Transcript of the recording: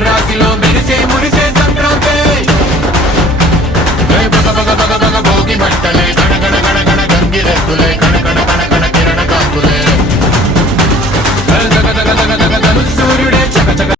మర్రాసిలో మెరిసే మురిసే సంక్రాంతి బగ బగ బగ బగ భోగి మంటలే గణ గణ గణ గణ గంగిరెద్దులే